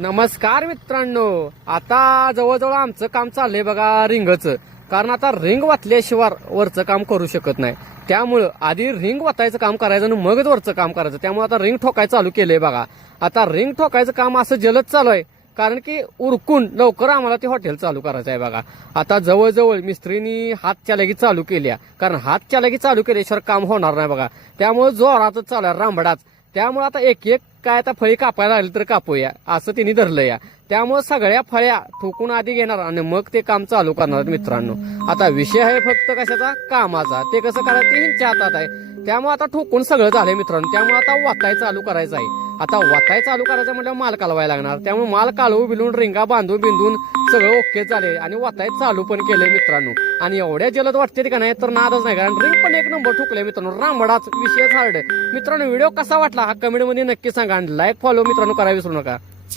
नमस्कार मित्रांनो, आता जवळजवळ आमचं काम चाललंय बघा रिंगचं. कारण आता रिंग वाचल्याशिवाय वरचं काम करू शकत नाही. त्यामुळं आधी रिंग वाचायचं काम करायचं आणि मगच वरचं काम करायचं. त्यामुळे आता रिंग ठोकायचं चालू केलंय बघा. आता रिंग ठोकायचं काम असं जलद चालू आहे कारण की उरकून लवकर आम्हाला ते हॉटेल चालू करायचं आहे बघा. आता जवळजवळ मिस्त्रीनी हात चालकी चालू केल्या, कारण हात चालकी चालू केल्याशिवाय काम होणार नाही बघा. त्यामुळे जोरातच चालू आहे रांबडाच. त्यामुळे आता एक एक काय आता फळी कापायला लागली तर कापूया असं त्यांनी धरलं या. त्यामुळे सगळ्या फळ्या ठोकून आधी घेणार आणि मग ते काम चालू करणार मित्रांनो. आता विषय आहे फक्त कशाचा, कामाचा. ते कसं करायचं ते ह्यांच्या हातात आहे. त्यामुळे आता ठोकून सगळं झालंय मित्रांनो. त्यामुळे आता वाताय चालू करायचं आहे. आता वाताय चालू करायचं म्हटलं माल कालवायला लागणार. त्यामुळे माल कालवू बिलून रिंगा बांधून बिंदून सगळं ओके झाले आणि वाताय चालू पण केलंय मित्रांनो. आणि एवढ्या जलद वाटते का नाही तर नादच नाही, कारण रिंग पण एक नंबर ठोकले मित्रांनो. रांबडाच विषय हार्ड मित्रांनो. व्हिडिओ कसा वाटला हा कमेंट मध्ये नक्की सांगा आणि लाईक फॉलो मित्रांनो करायला विसरू नका.